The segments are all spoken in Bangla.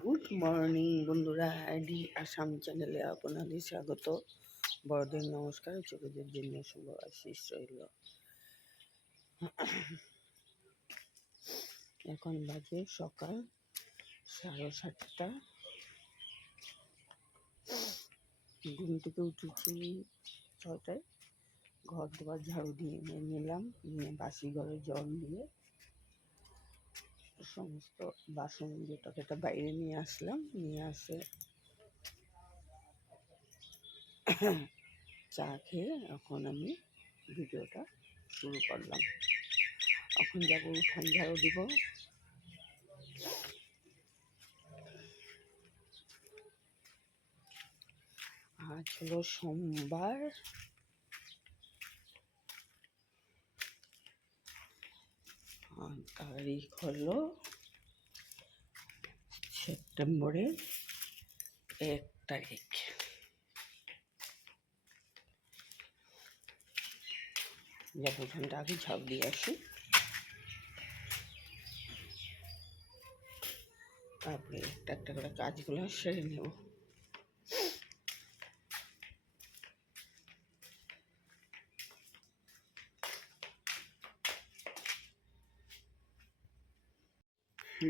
গুড মর্নিং বন্ধুরা, আইডি আসাম চ্যানেলে আপনাদের স্বাগত। বড়দের নমস্কার, ছোটদের জন্য শুভ আশিস রইল। এখন বাজে সকাল 7:30। ঘুম থেকে উঠেছি 6টায়। ঘর দুয়ার ঝাড়ু দিয়ে নিলাম, নিয়ে বাসি ঘরে জল দিয়ে সমস্ত বাসন যেটা বাইরে নিয়ে আসলাম। নিয়ে আসে চা খেয়ে এখন আমি ভিডিওটা শুরু করলাম। এখন যাবো উঠান ঝাড়ু দিব। আজ হলো সোমবার, তারিখ হলো সেপ্টেম্বরের 1 তারিখ। যাবো উঠানটা আগে ঝাড়ু দিয়ে আসি, তারপরে একটা একটা করে কাজগুলো সেরে নেব।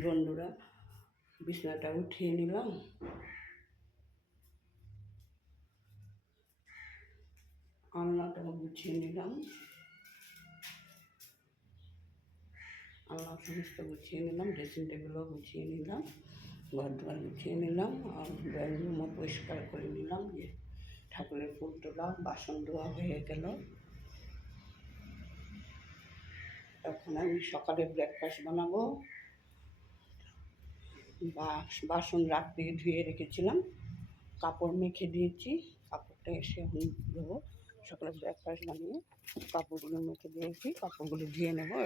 বন্ধুরা, বিছানাটা উঠিয়ে নিলাম, আলনাটাও গুছিয়ে নিলাম, আলনা সমস্ত গুছিয়ে নিলাম, ড্রেসিং টেবিলও গুছিয়ে নিলাম, ঘর দুয়ার গুছিয়ে নিলাম, আর ড্রয়িং রুমও পরিষ্কার করে নিলাম। যে ঠাকুরের ফুল তোলা, বাসন ধোয়া হয়ে গেল। এখন আমি সকালে ব্রেকফাস্ট বানাবো। বাসন রাত্রে ধুয়ে রেখেছিলাম, কাপড় মেখে দিয়েছি, কাপড়টা এসে এখন ধোবো। সকালে ব্রেকফাস্ট বানিয়ে কাপড়গুলো মেখে দিয়েছি, কাপড়গুলো ধুয়ে নেবো।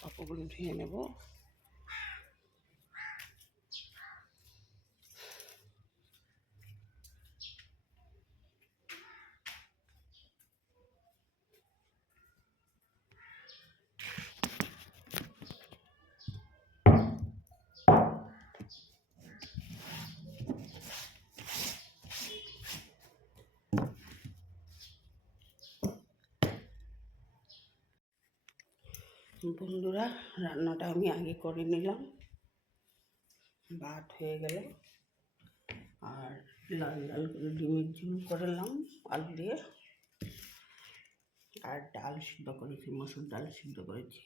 কাপড়গুলো ধুয়ে নেবো। বন্ধুরা, রান্নাটা আমি আগে করে নিলাম। ভাত হয়ে গেল, আর লাল লাল করে ডিমের ঝোল করলাম আলু দিয়ে, আর ডাল সিদ্ধ করেছি, মসুর ডাল সিদ্ধ করেছি।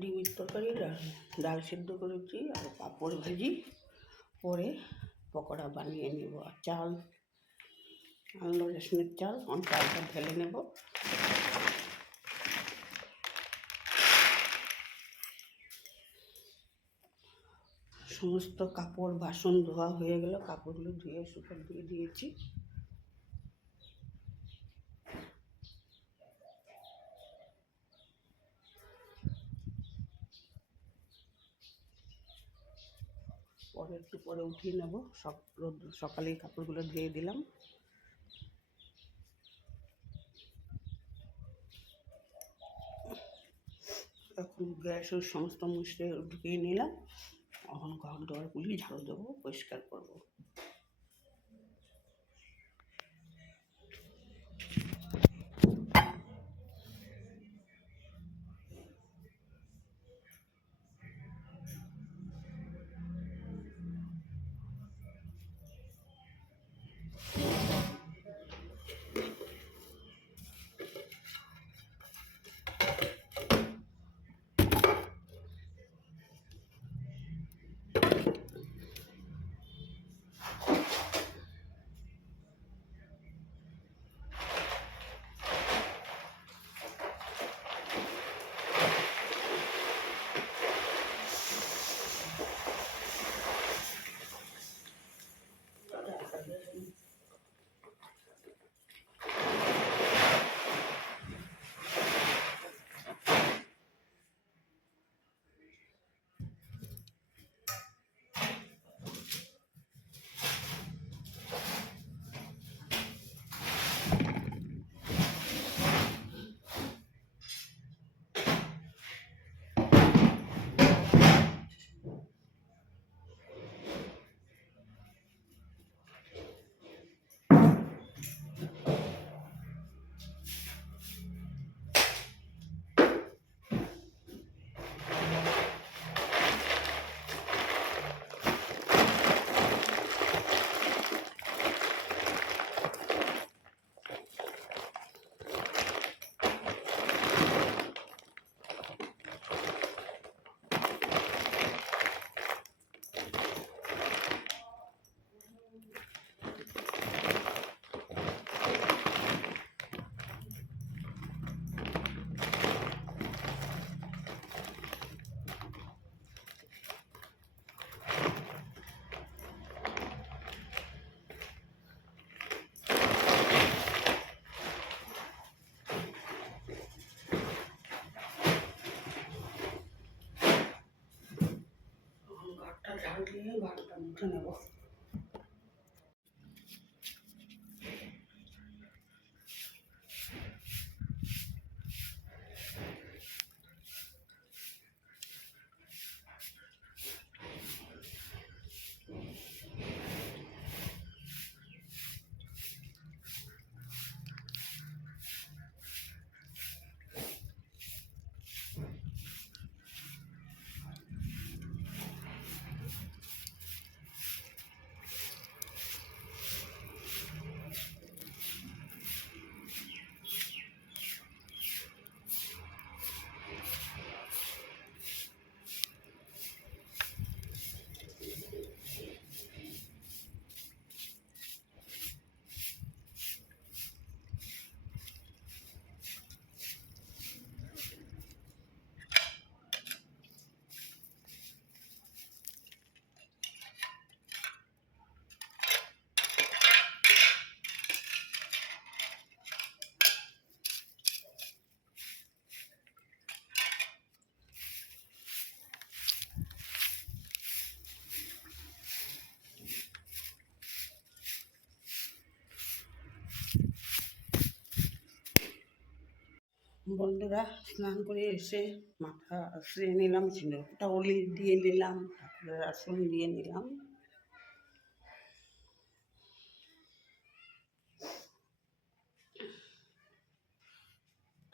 ডিমের তরকারি, ডাল সিদ্ধ করেছি, আর পাঁপড় ভাজি, পরে পকোড়া বানিয়ে নেব। আর চাল আনলো, রেশনের চাল, চালটা ঢেলে নেব। সমস্ত কাপড় বাসন ধোয়া হয়ে গেল, কাপড়গুলো ধুয়ে শুকনো দিয়ে দিয়েছি। পরে একটু পরে উঠিয়ে নেব। সকালেই কাপড়গুলো ধুয়ে দিলাম। এখন গ্যাসের সমস্ত মুছতে ঢুকিয়ে নিলাম। এখন ঘর দুয়ারগুলি ঝাড়ু দেবো, পরিষ্কার করবো। ঝাল দিয়ে ভাতটা মুখে নেব। বন্ধুরা, স্নান করে এসে মাথা আশ্রিয়ে নিলাম, সিঁদুরটা অলি দিয়ে নিলাম, ঠাকুরের আসন দিয়ে নিলাম।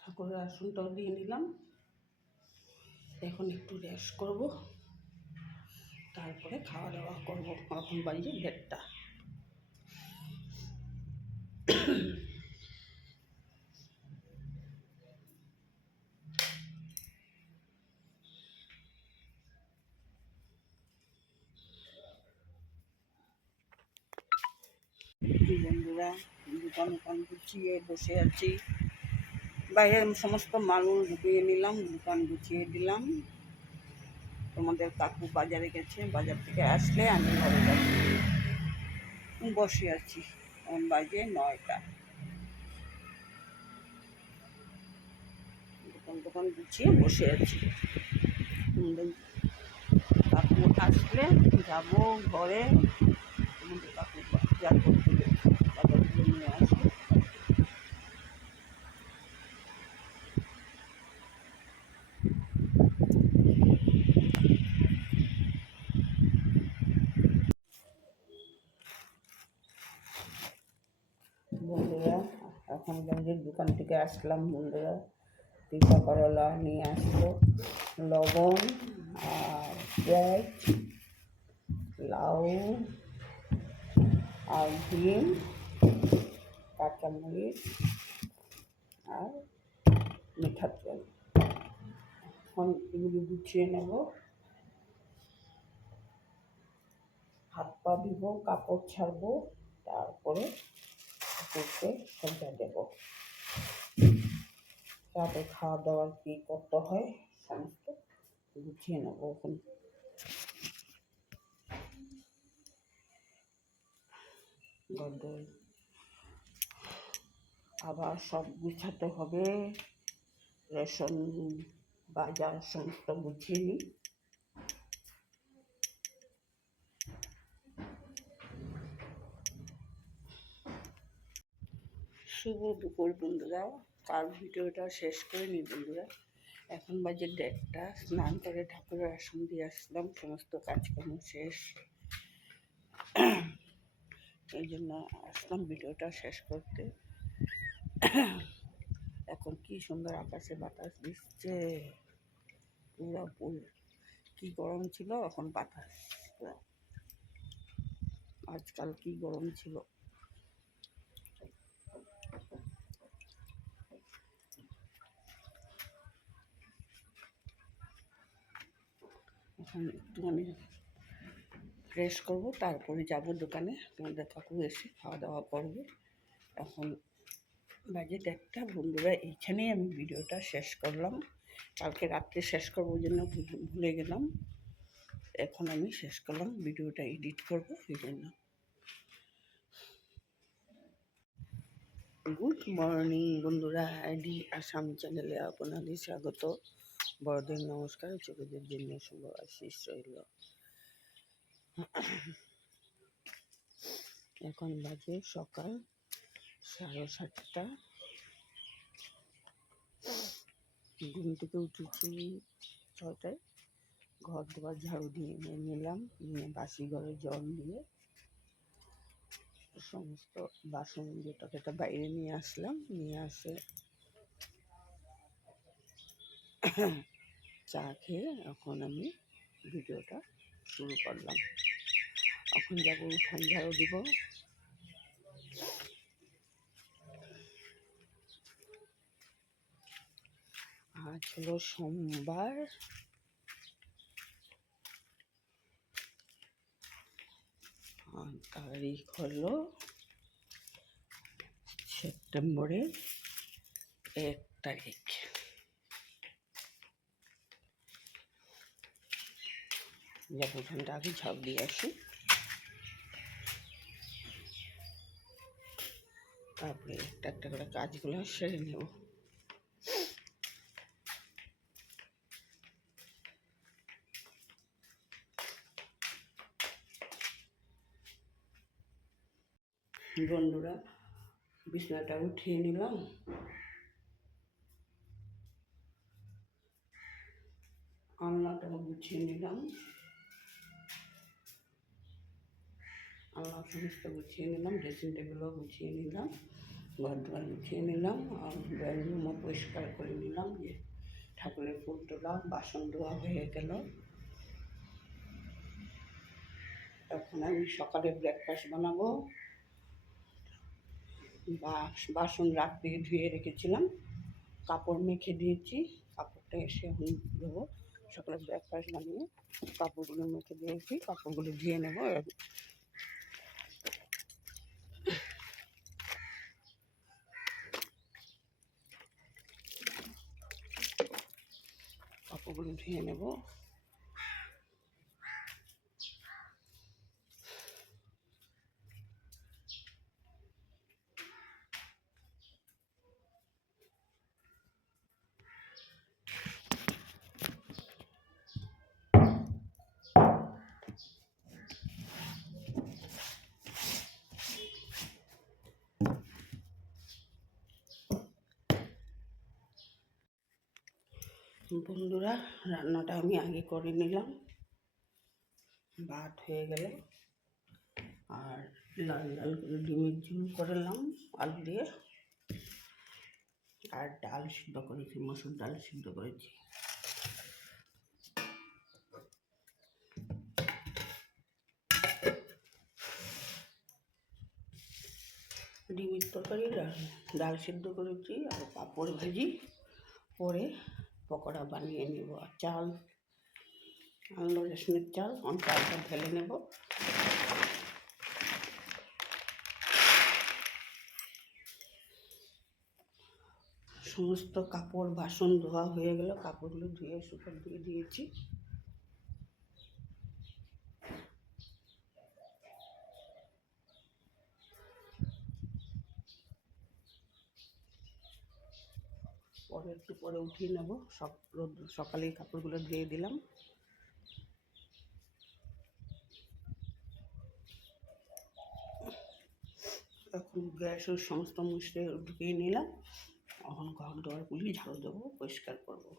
ঠাকুরের আসনটাও দিয়ে নিলাম। এখন একটু রেস্ট করব, তারপরে খাওয়া দাওয়া করবো। এখন বাজে 1:30। বন্ধুরা, দোকান গুছিয়ে বসে আছি। বাইরে সমস্ত মাল ঢুকিয়ে নিলাম, দোকান গুছিয়ে দিলাম। তোমাদের কাকু বাজারে গেছে, বাজার থেকে আসলে আমি ঘরে যাচ্ছি। বসে আছি, এখন বাজে 9টা। দোকান গুছিয়ে বসে আছি। কাকু আসলে যাব ঘরে। তোমাদের কাকু বাজার করতে গেছে, বাজার থেকে নিয়ে আসবে। বন্ধুরা, এখন বাজারের দোকান থেকে আসলাম। বন্ধুরা, তিতা করলা নিয়ে আসলো, লবণ আর পেঁয়াজ, লাউ আর ডিম, কাঁচামরিচ আর মিঠার তেল। এখন এগুলি গুছিয়ে নেব, হাত পা দিব, কাপড় ছাড়বো, তারপরে ঠাকুরকে সজ্জা দেব। তারপরে খাওয়া দাওয়ার কী করতে হয় সমস্ত গুছিয়ে নেব। এখন আবার সব গুছাতে হবে, রেশন বাজার সমস্ত গুছিয়ে নিই। শুভ দুপুর বন্ধুরা, কাল ভিডিওটা শেষ করে নিই বন্ধুরা। এখন বাজে 1:30। স্নান করে ঠাকুরের আসন দিয়ে আসলাম, সমস্ত কাজকর্ম শেষ। এই জন্য আসলাম ভিডিওটা শেষ করতে। এখন কি সুন্দর আকাশে বাতাস দিচ্ছে, পুরো কি গরম ছিল, এখন বাতাস। আজকাল কি গরম ছিল। এখন একটুখানি ফ্রেশ করবো, তারপরে যাব দোকানে। তোমাদের কাকু এসে খাওয়া দাওয়া করবে। এখন বাজে 1:30। বন্ধুরা, এইখানেই আমি ভিডিওটা শেষ করলাম। কালকে রাত্রে শেষ করবো জন্য ভুলে গেলাম। এখন আমি শেষ করলাম, ভিডিওটা এডিট করবো এই জন্য। গুড মর্নিং বন্ধুরা, আইডি আসাম চ্যানেলে আপনাদের স্বাগত। বড়দের নমস্কার, ছোটদের জন্য শুভ আশিস রইল। এখন বাজে সকাল 7:30। ঘুম থেকে উঠেছি 6টায়। ঘর দুয়ার ঝাড়ু দিয়ে নিলাম, নিয়ে বাসি ঘরে জল দিয়ে সমস্ত বাসন যেটা বাইরে নিয়ে আসলাম। নিয়ে আসে চা খেয়ে এখন আমি ভিডিওটা শুরু করলাম। এখন যাবো উঠান ঝাড়ু দিব। আজ হলো সোমবার, তারিখ হলো সেপ্টেম্বরের 1 তারিখ। যাবো উঠানটা আগে ঝাড়ু দিয়ে আসি, তারপরে একটা একটা করে কাজগুলো সেরে নেব। বন্ধুরা, বিছানাটা উঠিয়ে নিলাম, আলনাটা গুছিয়ে নিলাম, আলনা সমস্ত গুছিয়ে নিলাম, ড্রেসিং টেবিলও গুছিয়ে নিলাম, ঘর দুয়ার গুছিয়ে নিলাম, আর বেডরুমও পরিষ্কার করে নিলাম। যে ঠাকুরের ফুল তোলা, বাসন ধোয়া হয়ে গেল। এখন আমি সকালে ব্রেকফাস্ট বানাবো। বাসন রাত্রে ধুয়ে রেখেছিলাম, কাপড় মেখে দিয়েছি, কাপড়টা এসে এখন ধোবো। সকালে ব্রেকফাস্ট বানিয়ে কাপড়গুলো মেখে দিয়েছি, কাপড়গুলো ধুয়ে নেবো। কাপড়গুলো ধুয়ে নেব। বন্ধুরা, রান্নাটা আমি আগে করে নিলাম। ভাত হয়ে গেল, আর লাল লাল করে ডিমের ঝোল করলাম আলু দিয়ে, আর ডাল সিদ্ধ করেছি, মসুর ডাল সিদ্ধ করেছি। ডিমের তরকারি, ডাল সিদ্ধ করেছি, আর পাঁপড় ভাজি পরে পকোড়া বানিয়ে নেব। আর চাল আনলো রেশনের চাল, চালটা ঢেলে নেব। সমস্ত কাপড় বাসন ধোয়া হয়ে গেল, কাপড়গুলো ধুয়ে শুকনো দিয়ে দিয়েছি। পরে একটু পরে উঠিয়ে নেব। সকালেই কাপড়গুলো ধুয়ে দিলাম। এখন গ্যাসের সমস্ত মুছতে ঢুকিয়ে নিলাম। এখন ঘর দুয়ারগুলি ঝাড়ু দেবো, পরিষ্কার করবো।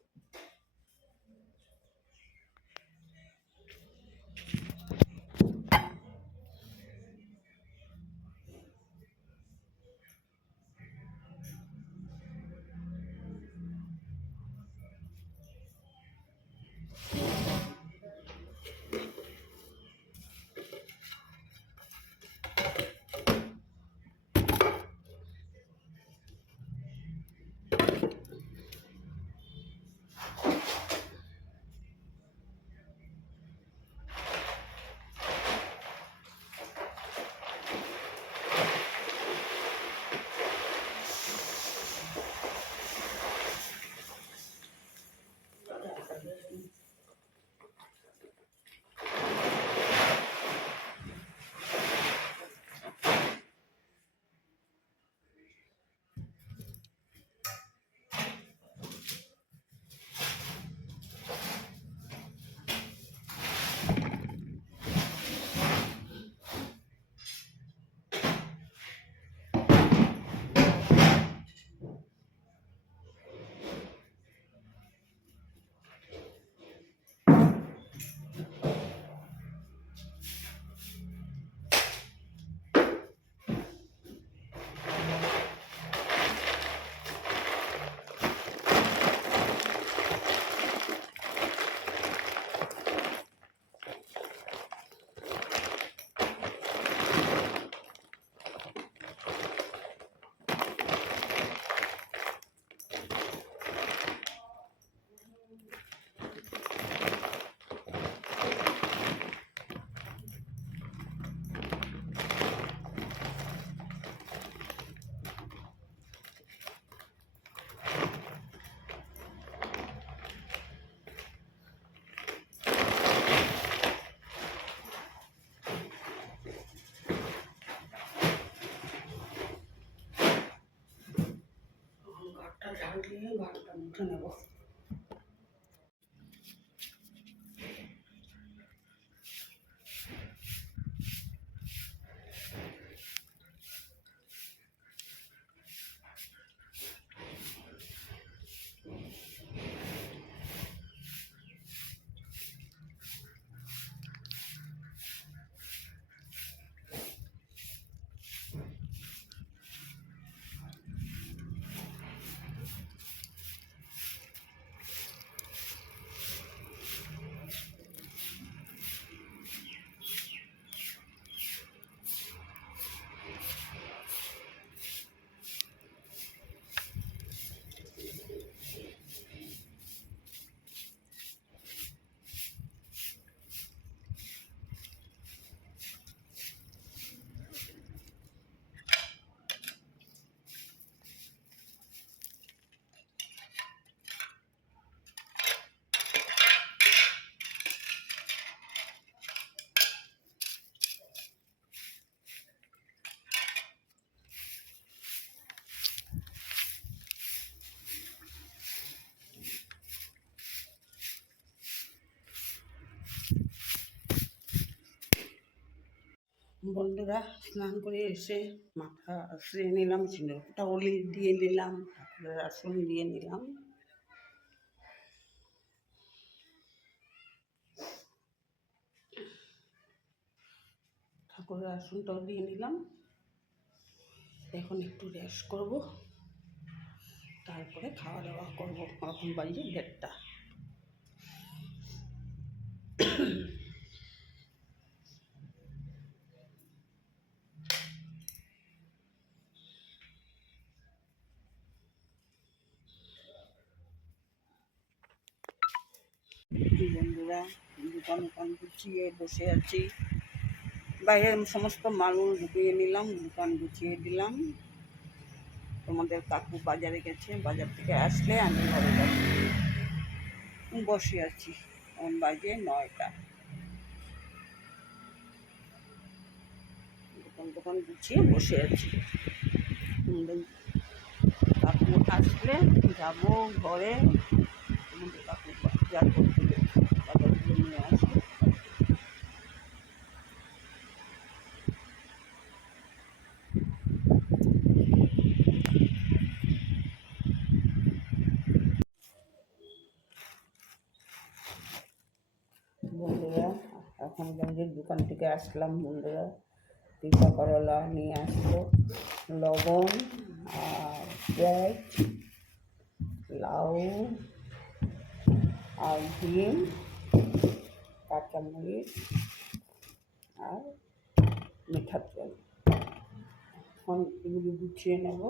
ভাতটা ঝাল দিয়ে ভাতটা মুখে নেব। বন্ধুরা, স্নান করে এসে মাথা আশ্রিয়ে নিলাম, সিঁদুরটা অলি দিয়ে নিলাম, ঠাকুরের আসন দিয়ে নিলাম। ঠাকুরের আসনটাও দিয়ে নিলাম। এখন একটু রেস্ট করব, তারপরে খাওয়া দাওয়া করবো। এখন বাজে 1:30। বন্ধুরা, দোকান গুছিয়ে বসে আছি। বাইরে সমস্ত মাল ঢুকিয়ে নিলাম, দোকান গুছিয়ে দিলাম। তোমাদের কাকু বাজারে গেছে, বাজার থেকে আসলে আমি ঘরে যাব। বসে আছি, এখন বাজে 9টা। দোকান গুছিয়ে বসে আছি। কাকু আসলে যাব ঘরে। তোমাদের কাকু বাজার করতে গেছে, বাজারগুলো নিয়ে আসবে। বন্ধুরা, এখন বাজারের দোকান থেকে আসলাম। বন্ধুরা, তিতা করলা নিয়ে আসলো, লবণ আর পেঁয়াজ, লাউ আর ডিম, কাঁচামরিচ আর মিঠার তেল। এখন এগুলি গুছিয়ে নেব,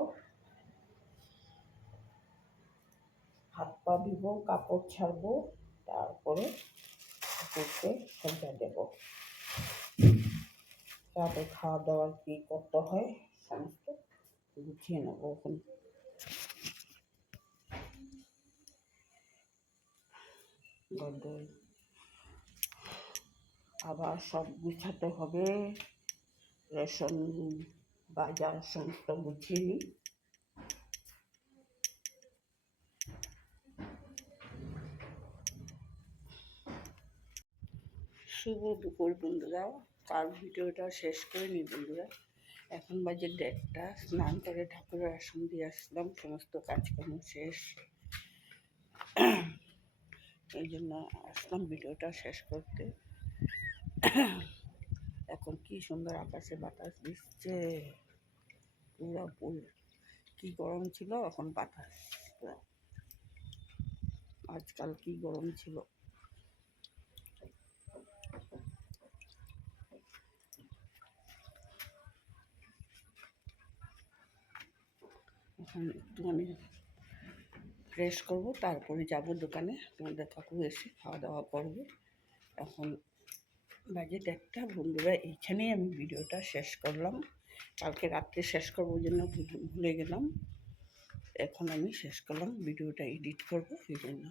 হাত পা ধুব, কাপড় ছাড়বো, তারপরে ঠাকুরকে সজ্জা দেব। তারপরে খাওয়া দাওয়ার কী করতে হয় সমস্ত গুছিয়ে নেব। এখন আবার সব গুছাতে হবে, রেশন বাজার সমস্ত গুছিয়ে নিই। শুভ দুপুর বন্ধুরা, কাল ভিডিওটা শেষ করে নিই বন্ধুরা। এখন বাজে 1:30। স্নান করে ঠাকুরের আসন দিয়ে আসলাম, সমস্ত কাজকর্ম শেষ। এই জন্য আসলাম ভিডিওটা শেষ করতে। এখন কি সুন্দর আকাশে বাতাস দিচ্ছে, পুরো কি গরম ছিল, এখন বাতাস। আজকাল কি গরম ছিল। এখন একটুখানি ফ্রেশ করবো, তারপরে যাব দোকানে। তোমাদের কাকু এসে খাওয়া দাওয়া করবে। এখন বাজে 1:30। বন্ধুরা, এইখানেই আমি ভিডিওটা শেষ করলাম। কালকে রাত্রে শেষ করবো জন্য ভুলে গেলাম। এখন আমি শেষ করলাম, ভিডিওটা এডিট করবো এই জন্য।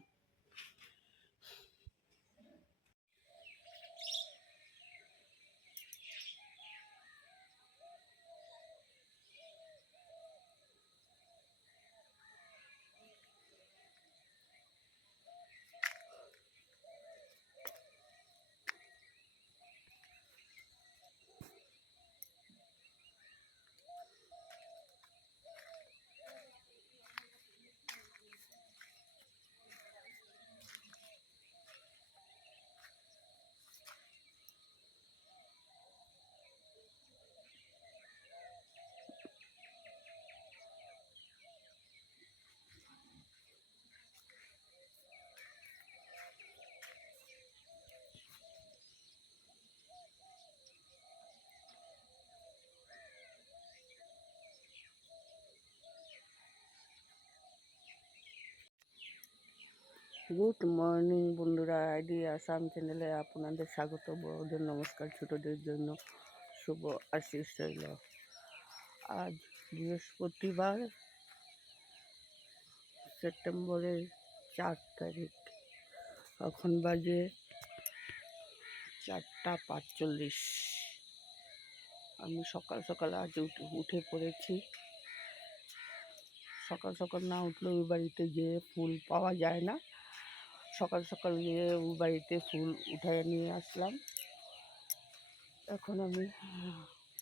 গুড মর্নিং বন্ধুরা, আইডি আসাম চ্যানেলে আপনাদের স্বাগত। বড়দের নমস্কার, ছোটদের জন্য শুভ আশিস রইল। আজ বৃহস্পতিবার, সেপ্টেম্বরের 4 তারিখ। এখন বাজে 4টা 45। আমি সকাল সকাল আজ উঠে পড়েছি। সকাল সকাল না উঠলে ওই বাড়িতে যেয়ে ফুল পাওয়া যায় না। সকাল সকাল গিয়ে ওই বাড়িতে ফুল উঠায় নিয়ে আসলাম। এখন আমি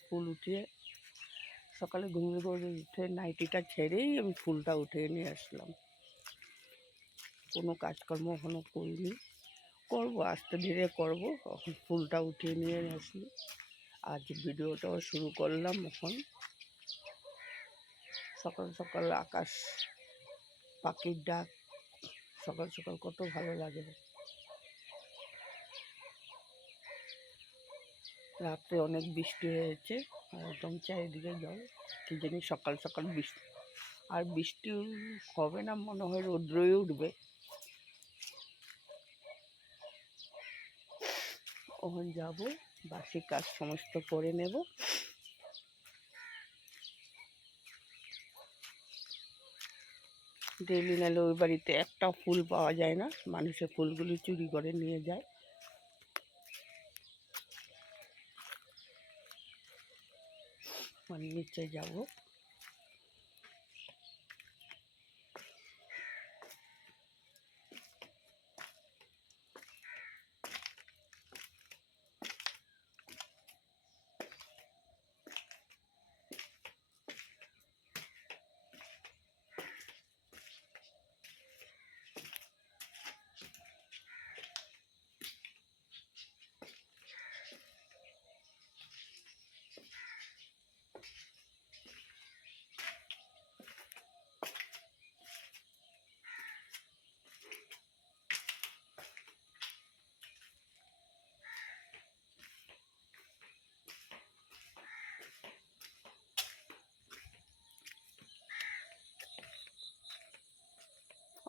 ফুল উঠিয়ে সকালে ঘুমিয়ে ঘুরে উঠে নাইটিটা ছেড়েই আমি ফুলটা উঠিয়ে নিয়ে আসলাম। কোনো কাজকর্ম এখনও করিনি, করবো, আস্তে ধীরে করবো। এখন ফুলটা উঠিয়ে নিয়ে আসলি। আজ ভিডিওটাও শুরু করলাম। এখন সকাল সকাল আকাশ, পাখির ডাক, সকাল সকাল কত ভালো লাগে। রাত্রে অনেক বৃষ্টি হয়েছে, একদম চারিদিকে জল। কি জানি সকাল সকাল বৃষ্টি, আর বৃষ্টি হবে না মনে হয়, রৌদ্রই উঠবে। ওখান যাব, বাসি কাজ সমস্ত করে নেব। ডেলি নালে ওই বাড়িতে একটা ফুল পাওয়া যায় না, মানুষের ফুলগুলি চুরি করে নিয়ে যায়। মানে নিচে যাব।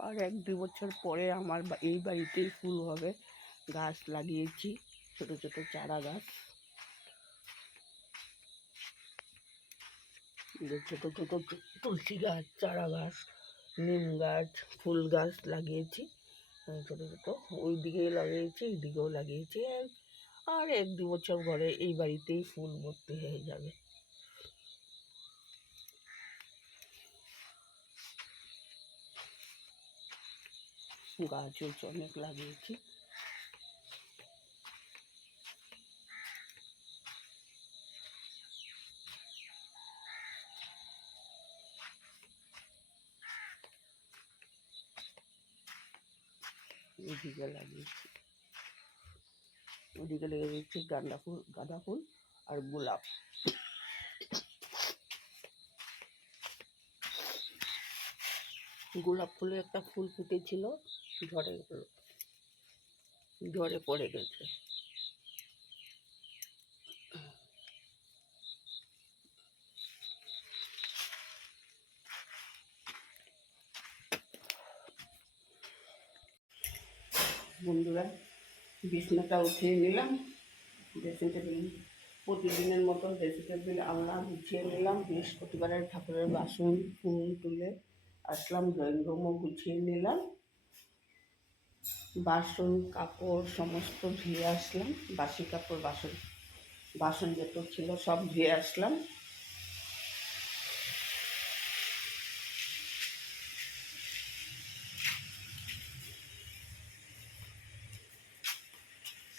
আর 1-2 বছর পরে আমার এই বাড়িতেই ফুল হবে। গাছ লাগিয়েছি, ছোট ছোট চারা গাছ, ছোট ছোট তুলসী গাছ, চারা গাছ, নিম গাছ, ফুল গাছ লাগিয়েছি ছোট ছোট। ওই দিকেই লাগিয়েছি, এই দিকেও লাগিয়েছি। আর 1-2 বছর পরে এই বাড়িতেই ফুল ভর্তি হয়ে যাবে। গাছও অনেক লাগিয়েছি। ওইদিকে লাগিয়েছি, ওইদিকে লাগিয়েছি গাঁদা ফুল আর গোলাপ। গোলাপ ফুলে একটা ফুল ফুটেছিল, ঝড়ে পড়ে গেছে। বন্ধুরা, বিছনাটা উঠিয়ে নিলাম। ড্রেসিং টেবিল, প্রতিদিনের মতন ড্রেসিং টেবিল আমরা গুছিয়ে নিলাম। বৃহস্পতিবারের ঠাকুরের বাসন ফুল তুলে আসলাম, ড্রয়িং রুমও গুছিয়ে নিলাম। বাসন কাপড় সমস্ত ধুয়ে আসলাম। বাসি কাপড়, বাসন যত ছিল সব ধুয়ে আসলাম।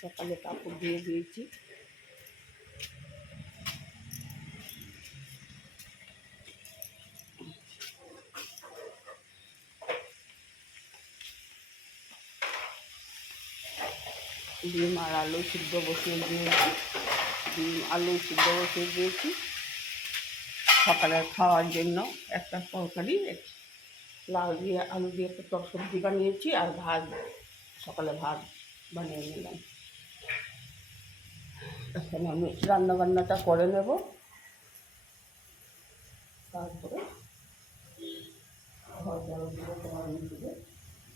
সকালে কাপড় ধুয়ে দিয়েছি। ডিম আর আলু সিদ্ধ বসিয়ে দিয়েছি। সকালে খাওয়ার জন্য একটা তরকারি, লাউ দিয়ে আলু দিয়ে একটা সবজি বানিয়েছি, আর সকালে ভাত বানিয়ে নিলাম। এখন আমি রান্নাবান্নাটা করে নেব, তারপরে ঘর ঝাড়ু দিয়ে তোমার দিবে,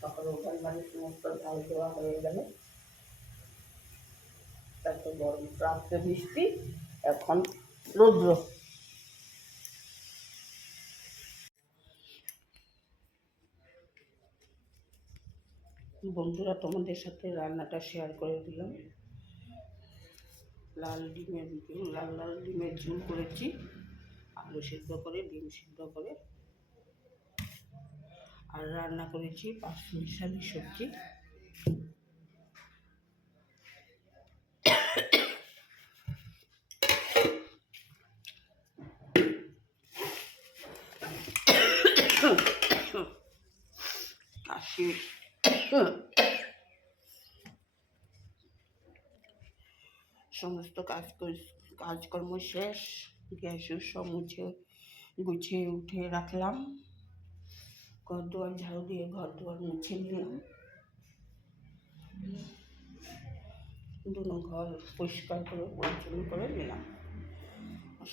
সকালে ওঠার মানে সমস্ত ঝাল দেওয়া হয়ে গেলে এত গরম, রাত্রে বৃষ্টি, এখন রৌদ্র। বন্ধুরা, তোমাদের সাথে রান্নাটা শেয়ার করে দিলাম। লাল লাল ডিমের ঝোল করেছি, আলু সিদ্ধ করে, ডিম সিদ্ধ করে, আর রান্না করেছি পাঁচমিশালি সবজি। কাশি সমস্ত কাজকর্ম শেষ, গ্যাস সব গুছিয়ে উঠে রাখলাম, ঘর দুয়ার ঝাড়ু দিয়ে ঘর দুয়ার মুছে নিলাম, দুটো ঘর পরিষ্কার করে পরিচ্ছন্ন করে নিলাম।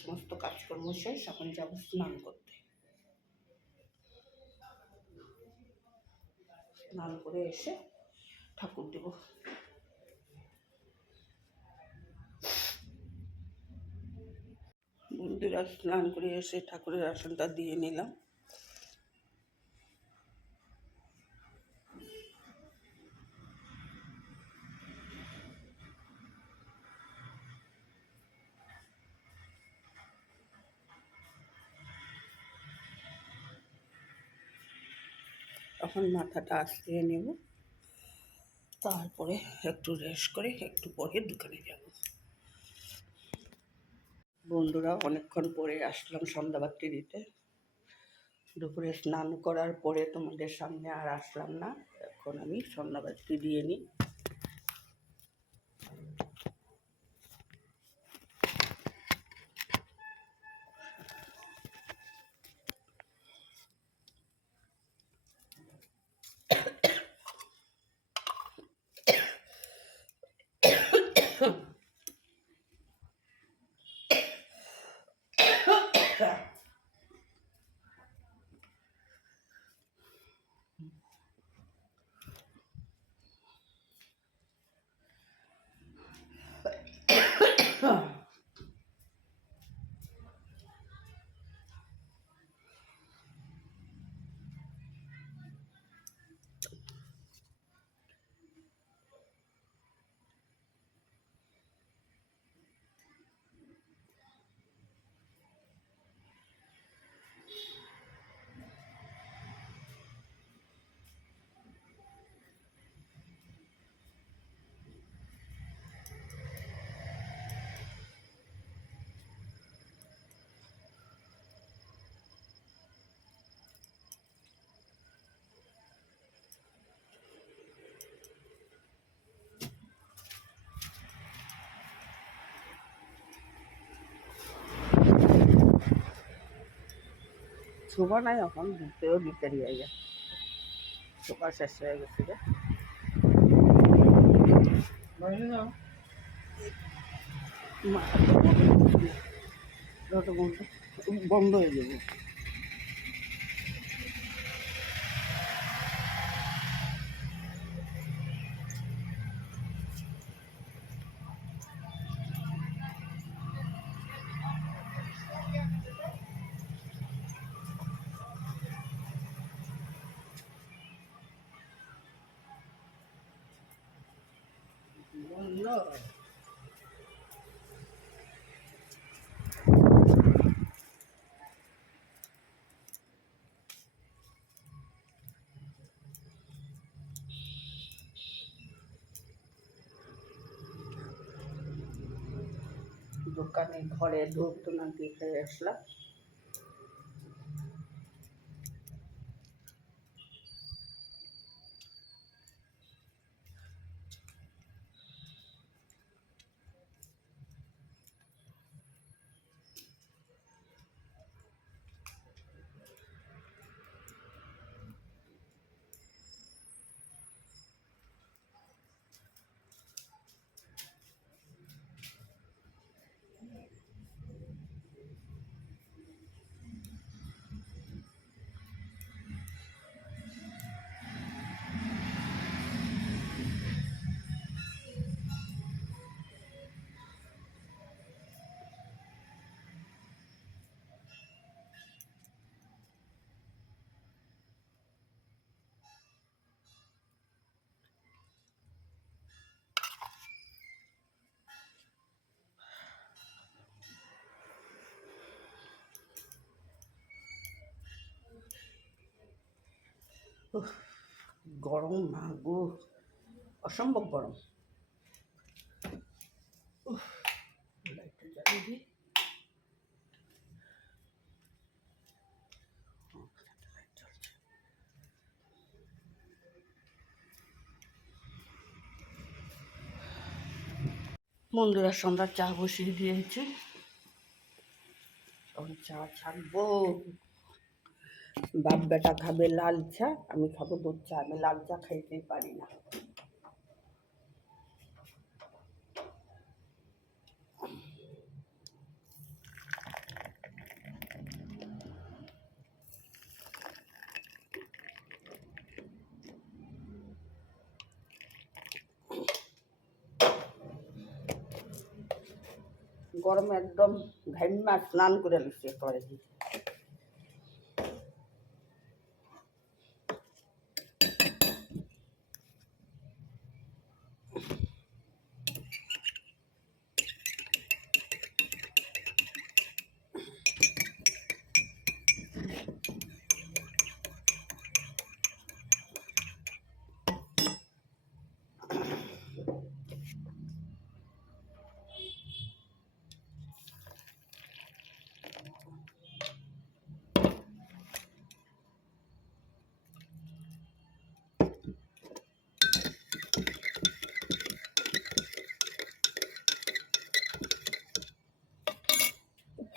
সমস্ত কাজকর্ম শেষ, এখন যাবো স্নান করতে। স্নান করে এসে ঠাকুর দেব। বন্ধুরা, স্নান করে এসে ঠাকুরের আসনটা দিয়ে নিলাম। এখন মাথাটা আশ্রিয়ে নেব, তারপরে একটু রেস্ট করে একটু পরে দোকানে যাব। বন্ধুরা, অনেকক্ষণ পরে আসলাম সন্ধ্যাবাতি দিতে। দুপুরে স্নান করার পরে তোমাদের সামনে আর আসলাম না, এখন আমি সন্ধ্যাবাতি দিয়ে নিই। শোভা নাই, এখন ঘুরতেও বিকারি হয়ে গেছে, শোভা শেষ হয়ে গেছে রে। বন্ধ হয়ে যাবে। দোকানে ঘরে ধূপ না দিয়ে খেয়ে আসলাম। উফ, গরম না গো, অসম্ভব গরম। উফ, লাইটটা জ্বালিয়ে দিই। লাইট জ্বলছে। বন্ধুরা সন্ধ্যার চা বসিয়ে দিয়েছে, এখন চা ছাড়বো। বাপ বেটা খাবে লাল চা, আমি খাবো দুধ চা। আমি লাল চা খাইতেই পারি না। গরমে একদম ঘাইমা স্নান করে লিখছে করে।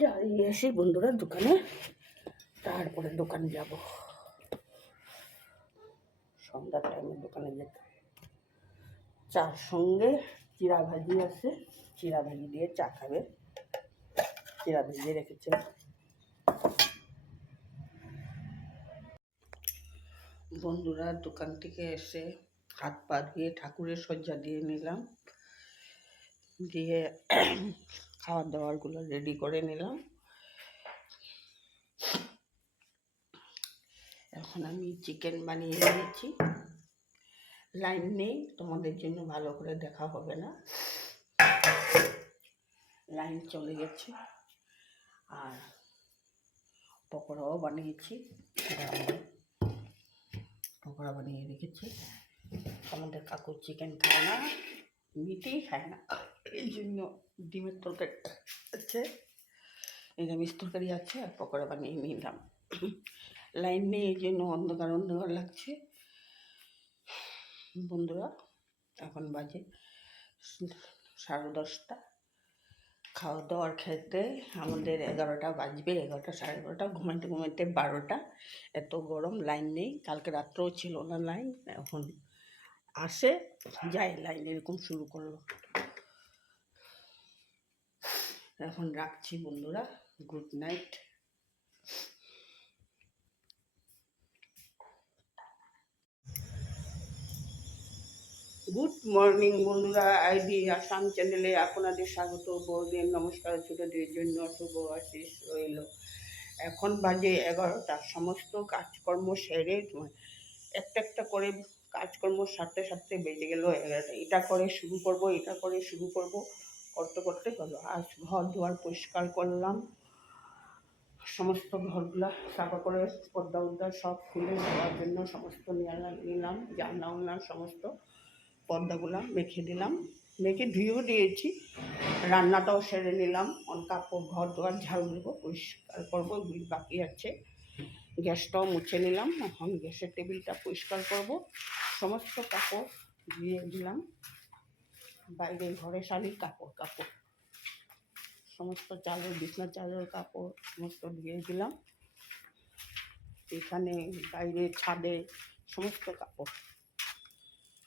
যাই এসে বন্ধুরা দোকানে, তারপরে দোকান যাব। সন্ধ্যার টাইমে দোকানে যেতে। চার সঙ্গে চিড়া ভাজি আছে, চিড়া ভাজি দিয়ে চা খাবে। চিড়া ভিজিয়ে রেখেছে। বন্ধুরা দোকান থেকে এসে হাত পা ধুয়ে ঠাকুরের সজ্জা দিয়ে নিলাম, দিয়ে খাওয়ার দাওয়ারগুলো রেডি করে নিলাম। এখন আমি চিকেন বানিয়ে নিয়েছি। লাইন নেই, তোমাদের জন্য ভালো করে দেখা হবে না, লাইন চলে গেছে। আর পকোড়াও বানিয়েছি, পকোড়া বানিয়ে রেখেছি। আমাদের কাকু চিকেন খায় না, মিটই খায় না, এই জন্য ডিমের তরকারি আছে, নিরামিষ তরকারি আছে, আর পকোড়া বানিয়ে নিলাম। লাইন নেই, এই জন্য অন্ধকার অন্ধকার লাগছে। বন্ধুরা এখন বাজে 10:30। খাওয়া দাওয়ার খেতে আমাদের 11টা বাজবে, 11টা 11:30, ঘুমাইতে ঘুমাইতে 12টা। এত গরম, লাইন নেই, কালকে রাত্রেও ছিল না লাইন, এখন আসে যায় লাইন, এরকম শুরু করলো। এখন রাখছি বন্ধুরা, গুড নাইট। গুড মর্নিং বন্ধুরা, আইডি আসাম চ্যানেলে আপনাদের স্বাগত। বড়দের নমস্কার, ছোটদের জন্য শুভ আশিস রইল। এখন বাজে 11টা, সমস্ত কাজকর্ম সেরে একটা একটা করে কাজকর্ম সারতে সারতে বেজে গেল 11টা। এটা করে শুরু করব, এটা করে শুরু করব, করতে করতে হলো। আজ ঘর দুয়ার পরিষ্কার করলাম, সমস্ত ঘরগুলা সাফা করে পর্দা উদ্দা সব খুলে দেওয়ার জন্য সমস্ত নিলাম, জানলা উনলা সমস্ত পর্দাগুলা মেখে দিলাম, মেখে ধুয়েও দিয়েছি। রান্নাটাও সেরে নিলাম, কাপড় ঘর দুয়ার ঝাড়ু দেবো, পরিষ্কার করবো, এগুলি বাকি আছে। গ্যাসটাও মুছে নিলাম, এখন গ্যাসের টেবিলটা পরিষ্কার করব। সমস্ত কাপড় ধুয়ে দিলাম, বাইরে ঘরে শাড়ির কাপড় সমস্ত চাদর, বিছনা চাদর কাপড় সমস্ত ধুয়ে দিলাম। এখানে বাইরে ছাদে সমস্ত কাপড়,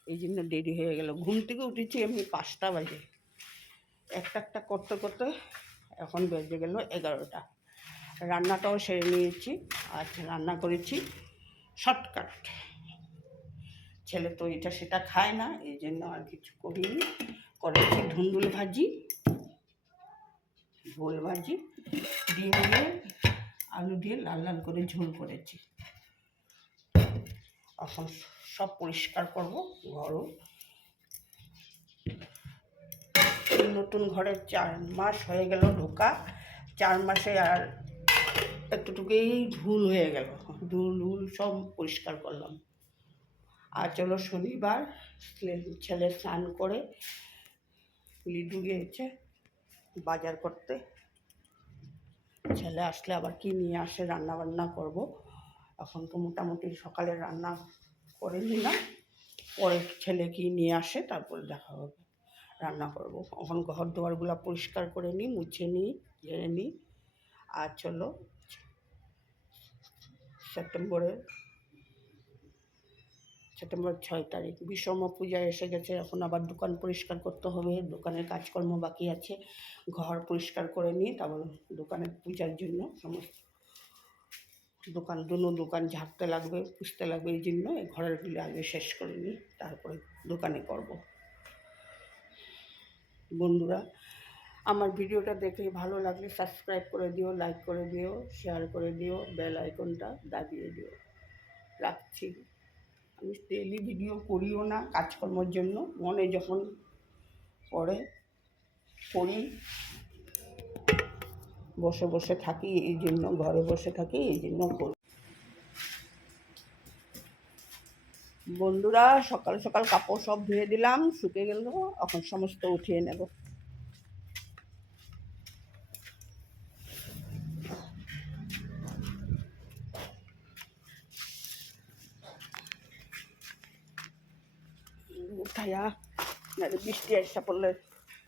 এই জন্য দেরি হয়ে গেল। ঘুম থেকে উঠেছি আমি 5টা বাজে, একটা একটা করতে করতে এখন বেজে গেল 11টা। রান্নাটাও সেরে নিয়েছি, আজ রান্না করেছি শর্টকাট। ছেলে তো এটা সেটা খায় না, এই জন্য আর কিছু করিনি। করেছি ধুন্দুল ভাজি, ঝোল ভাজি, ডিম দিয়ে আলু দিয়ে লাল লাল করে ঝোল করেছি। এখন সব পরিষ্কার করব। ঘরও নতুন ঘরে 4 মাস হয়ে গেল ঢোকা, 4 মাসে আর একটুটুকুই ধুল হয়ে গেল, ধুল সব পরিষ্কার করলাম। আর চলো শনিবার ছেলে স্নান করে লিডু গিয়েছে বাজার করতে। ছেলে আসলে আবার কি নিয়ে আসে রান্না বান্না করব। এখন তো মোটামুটি সকালে রান্না করে নিলাম, পরে ছেলে কি নিয়ে আসে তারপরে দেখা হবে, রান্না করব। এখন ঘর দুয়ারগুলো পরিষ্কার করে নিই, মুছে নিই, ঝেড়ে নিই। আর চলো সেপ্টেম্বরের 6 তারিখ বিশ্বকর্মা পূজা এসে গেছে। এখন আবার দোকান পরিষ্কার করতে হবে, দোকানের কাজকর্ম বাকি আছে। ঘর পরিষ্কার করে নিয়ে তারপর দোকানের পূজার জন্য সমস্ত দোকান ঝাড়তে লাগবে, পুষতে লাগবে। এই জন্য এই ঘরেরগুলো আগে শেষ করে নিই, তারপরে দোকানে করব। বন্ধুরা, আমার ভিডিওটা দেখে ভালো লাগলে সাবস্ক্রাইব করে দিও, লাইক করে দিও, শেয়ার করে দিও, বেল আইকনটা দাবিয়ে দিও। রাখছি। আমি ডেইলি ভিডিও করিও না কাজকর্মের জন্য, মনে যখন পড়ে করি, বসে বসে থাকি এই জন্য, ঘরে বসে থাকি এই জন্য করি। বন্ধুরা, সকাল সকাল কাপড় সব ধুয়ে দিলাম, শুকে গেল, এখন সমস্ত উঠিয়ে নেব। উঠাইয়া বৃষ্টি এসে পড়লে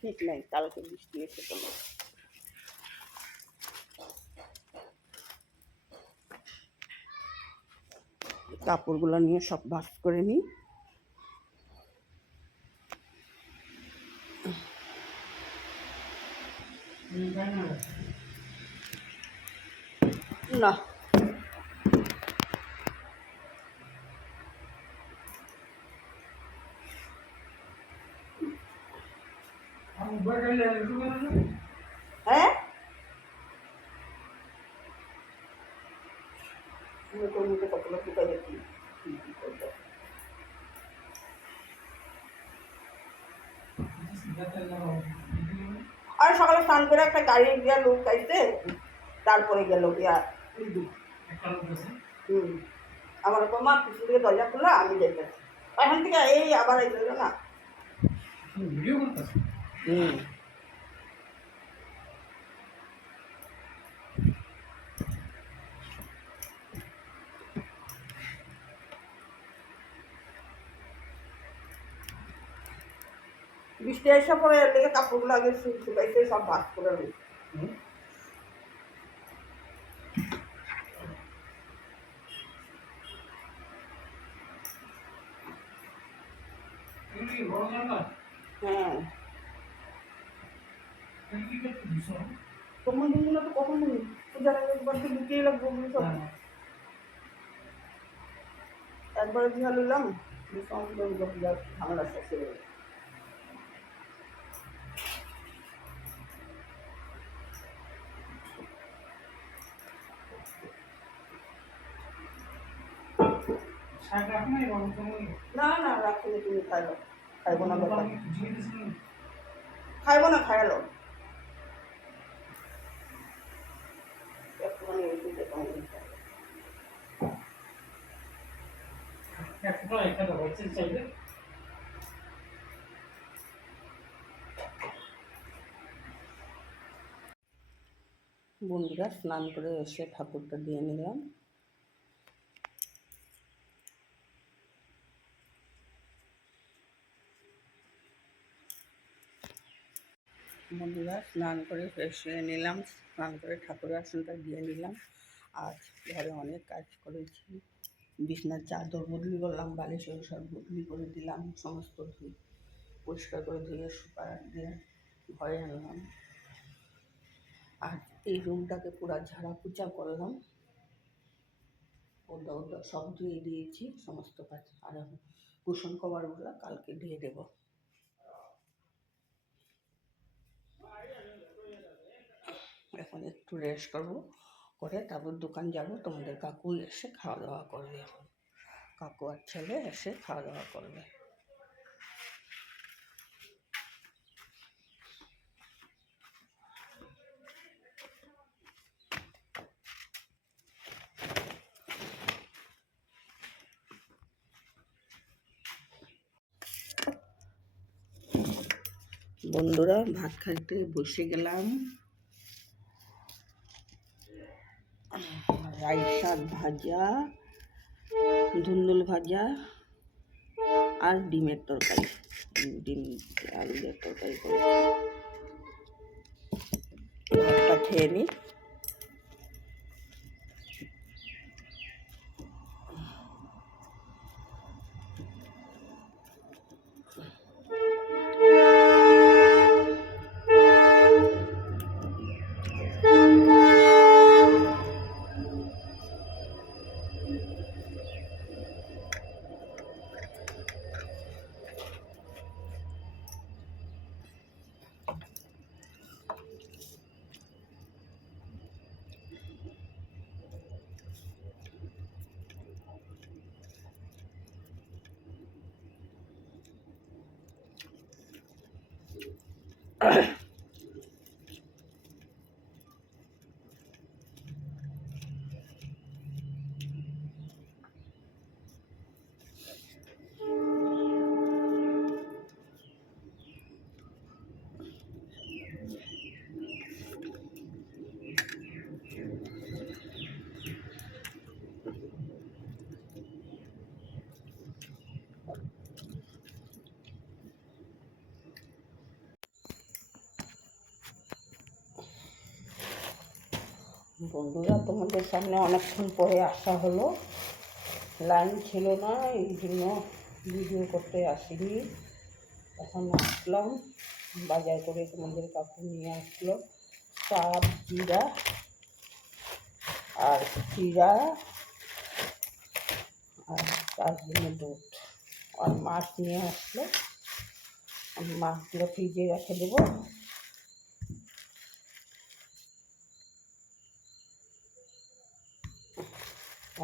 ঠিক নেই, কালকে বৃষ্টি এসে পড়লো। কাপড়গুলো নিয়ে সব ভাঁজ করে নিই। না হ্যাঁ, কতগুলো ফুটা দেখি আর সকালে স্নান করে একটা গাড়ি গিয়া লোক আইতে, তারপরে গেল গিয়া আমার মা পিছন থেকে দরজা খুললো, আমি যাইতেছি এখান থেকে, এই আবার এই না। বৃষ্টি এসে পরে এর লেগে কাপড়গুলো আগে শুকাইতে সব ভাঁজ করে রয়েছে। হ্যাঁ, তোমার দিনগুলো তো কখন পূজার আগে একবার তো লুকিয়ে লাগবো সব, একবারে দিয়া নিলাম পূজার ঝামেলা শেষ হয়ে গেল। না না রাখলে তুমি খাইলো, খাইবো না ব্যাপার, খাইবো না, খাইলো একটুখানি বন্ধুরা, স্নান করে এসে ঠাকুরটা দিয়ে নিলাম। বন্ধুরা, স্নান করে ফ্রেশ হয়ে নিলাম, স্নান করে ঠাকুরের আসনটা দিয়ে নিলাম। আজ ঘরে অনেক কাজ করেছি, বিছনার চাদর বদলি করলাম, বালিশ সব বদলি করে দিলাম, সমস্ত পরিষ্কার করে ধুয়ে শুকায় দিয়ে ঘরে আনলাম। আর এই রুমটাকে পুরো ঝাড়া পুচা করলাম, ওদা সব ধুয়ে দিয়েছি সমস্ত কাজ। আর কুশন কভারগুলো কালকে ধুয়ে দেবো। এখন একটু রেস্ট করবো, করে তারপর দোকান যাব। তোমাদের কাকু এসে খাওয়া দাওয়া করবে, এখন কাকু আর ছেলে এসে খাওয়া দাওয়া করবে। বন্ধুরা, ভাত খাইতে বসে গেলাম। রাই শাক ভাজা, ধুন্দুল ভাজা আর ডিমের তরকারি। ডিম আলু দিয়ে তরকারি করেছি। ভাতটা খেয়ে নিই। বন্ধুরা, তোমাদের সামনে অনেকক্ষণ পরে আসা হলো। লাইন ছিল না, এই জন্য ভিডিও করতে আসিনি। এখন আসলাম, বাজার করে তোমাদের কাকু নিয়ে আসলো চাপ, জিরা আর চিরা আর তার জন্য দুধ আর মাছ নিয়ে আসলো। আমি মাছগুলো ফ্রিজে রেখে দেবো।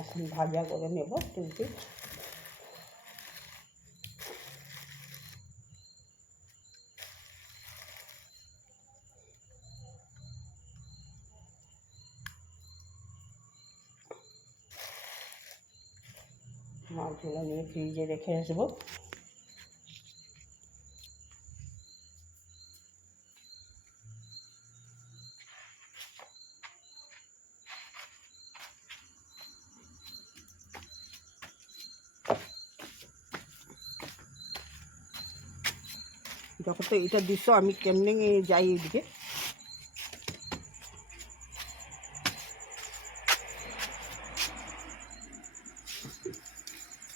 এখন ভাজা করে নেব কিন্তু মাছগুলো নিয়ে ফ্রিজে রেখে আসবো। যখন তো এটা দিচ্ছ, আমি কেমনে যাই এদিকে।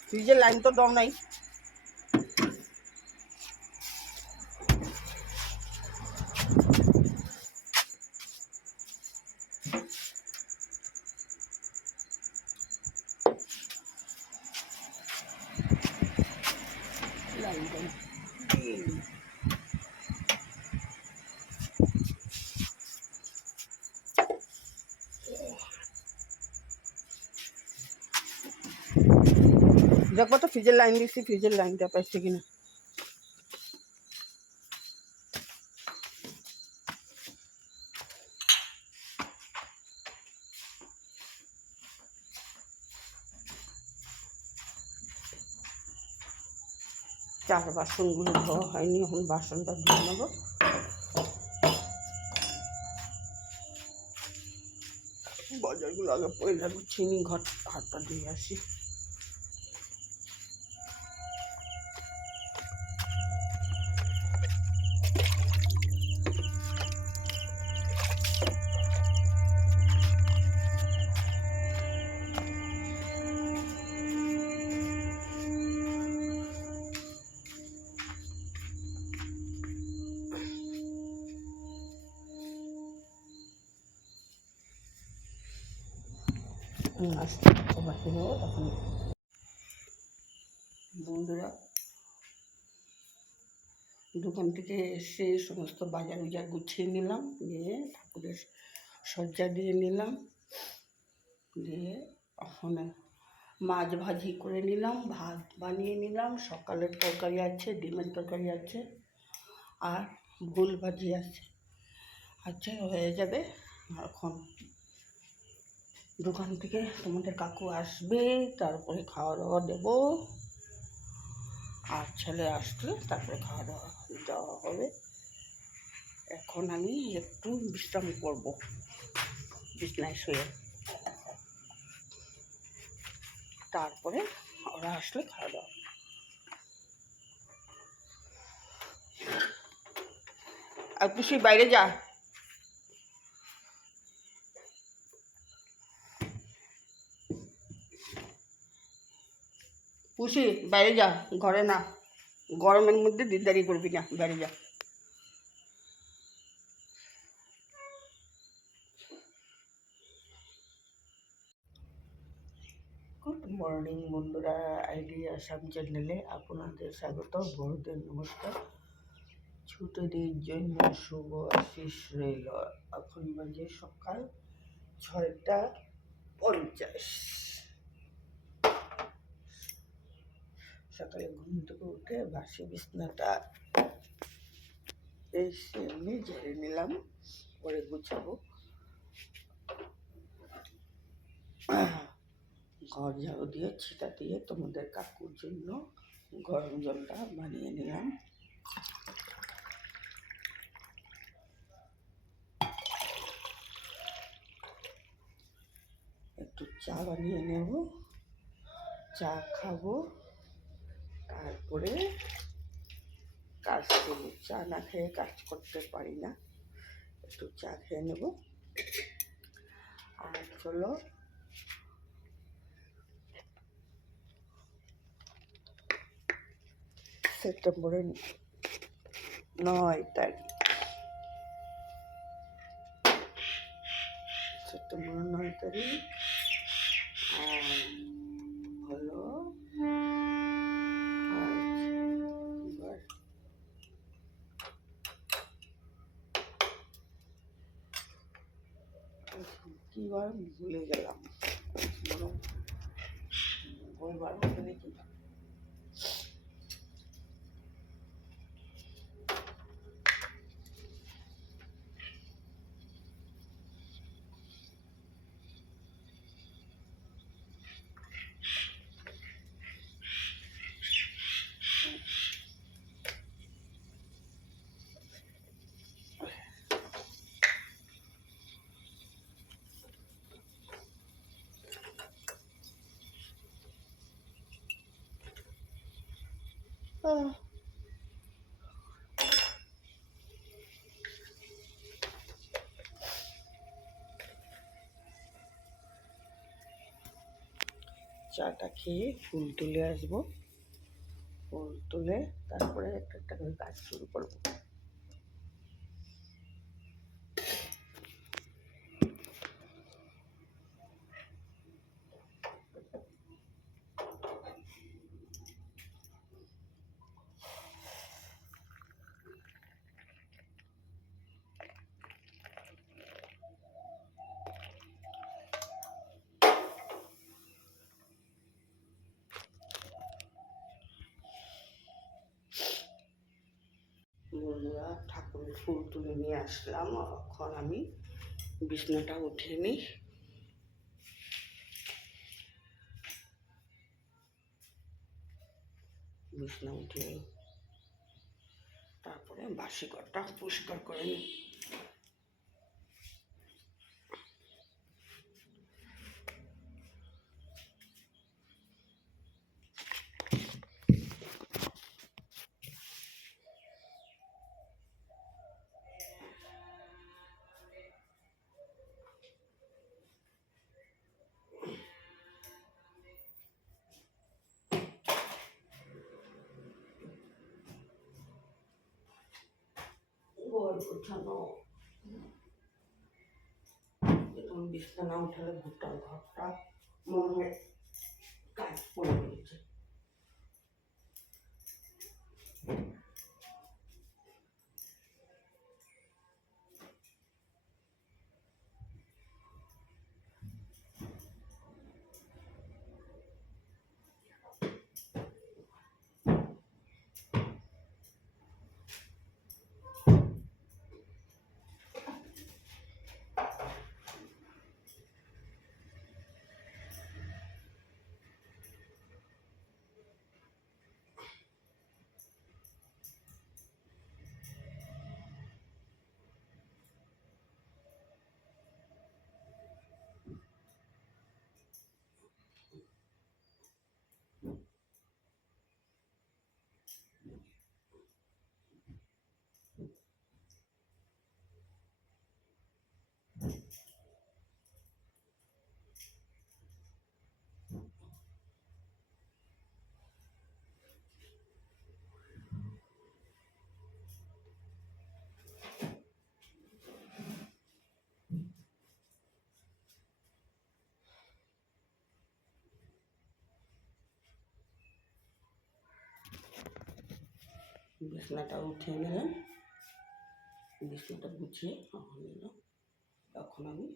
ফ্রিজের লাইন তো দম নাই। লাইন দম দেখবো তো ফ্রিজের লাইন দিচ্ছি, ফ্রিজের লাইনটা পাইছে কিনা। চার বাসনগুলো ধোয়া হয়নি, এখন বাসনটা ধুয়ে নেবো। বাজারগুলো আগে পয়লা গুছিয়ে নিই, ঘর হাতটা ধুয়ে আসি। আস্তে বাকি দেবো তখন। বন্ধুরা, দোকান থেকে এসে সমস্ত বাজার উজার গুছিয়ে নিলাম, নিয়ে ঠাকুরের সজ্জা দিয়ে নিলাম, দিয়ে এখন মাছ ভাজি করে নিলাম, ভাত বানিয়ে নিলাম। সকালের তরকারি আছে, ডিমের তরকারি আছে আর ভুল ভাজি আছে। আচ্ছা, হয়ে যাবে। এখন দোকান থেকে তোমাদের কাকু আসবে, তারপরে খাওয়া দাওয়া দেবো। আর ছেলে আসলে তারপরে খাওয়া দাওয়া দেওয়া হবে। এখন আমি একটু বিশ্রাম করব বিছনায় শুয়ে, তারপরে ওরা আসলে খাওয়া দাওয়া। আর পুষি বাইরে যা, পুষি বাইরে যা, ঘরে না, গরমের মধ্যে দিদারি করবি না, বাইরে যা। গুড মর্নিং বন্ধুরা, আইডিয়া আসাম চ্যানেলে আপনাদের স্বাগত, বড়দের নমস্কার। ছোটদের জন্য শুভ আশিস রইল। এখন বাজে সকাল 6:50। সকালে ঘুম থেকে উঠে বাসি বিছনাটা এসে এমনি ঝেড়ে নিলাম, পরে গুছাবো। ঘর ঝাড়ু দিয়ে ছিটা দিয়ে তোমাদের কাকুর জন্য গরম জলটা বানিয়ে নিলাম। একটু চা বানিয়ে নেব, চা খাবো, তারপরে কাজ করব। চা না খেয়ে কাজ করতে পারি না, একটু চা খেয়ে নেব। আর চলো সেপ্টেম্বরের 9 তারিখ, সেপ্টেম্বরের 9 তারিখ হলো কি বার ভুলে গেলাম, ওইবার মধ্যে দেখি। চাটা খেয়ে ফুল তুলে আসবো, ফুল তুলে তারপরে একটা একটা করে কাজ শুরু করবো। বন্ধুরা, ঠাকুরের ফুল তুলে নিয়ে আসলাম, এখন আমি বিছনাটা উঠিয়ে নিই। বিছনা উঠিয়ে তারপরে বাসি ঘরটা পরিষ্কার করে নিই। ঘর গোছানো, এখন বিছানা উঠালে গোটা ঘরটা মনে হয় কাজ পড়ে গেছে। বিছনাটা উঠিয়ে নিলাম, বিছনাটা গুছিয়ে নিলাম। এখন আমি